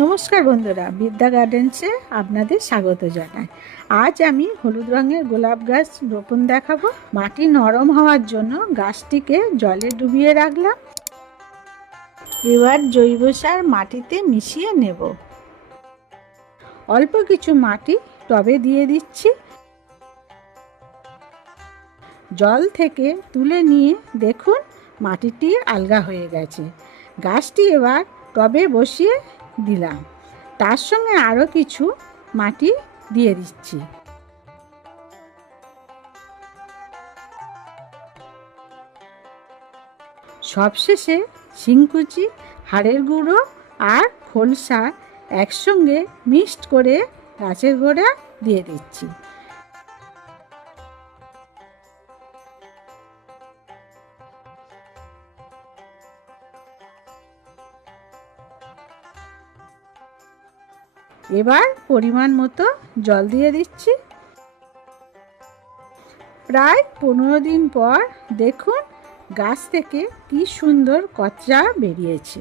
নমস্কার বন্ধুরা, বিদ্যা গার্ডেন্সে আপনাদের স্বাগত জানাই। আজ আমি হলুদ রঙের গোলাপ গাছ রোপণ দেখাবো। মাটি নরম হওয়ার জন্য গাছটিকে জলে ডুবিয়ে রাখলাম। এবার জৈব সার মাটিতে মিশিয়ে নেব। অল্প কিছু মাটি টবে দিয়ে দিচ্ছি। জল থেকে তুলে নিয়ে দেখুন মাটিটি আলগা হয়ে গেছে। গাছটি এবার টবে বসিয়ে দিলাম। তার সঙ্গে আরও কিছু মাটি দিয়ে দিচ্ছি। সবশেষে শিংকুচি, হাড়ের গুঁড়ো আর খোলসা একসঙ্গে মিক্সড করে গাছের গোড়া দিয়ে দিচ্ছি। এবার পরিমাণ মতো জল দিয়ে দিচ্ছি। প্রায় 15 দিন পর দেখুন গাছ থেকে কি সুন্দর কচরা বেরিয়েছে।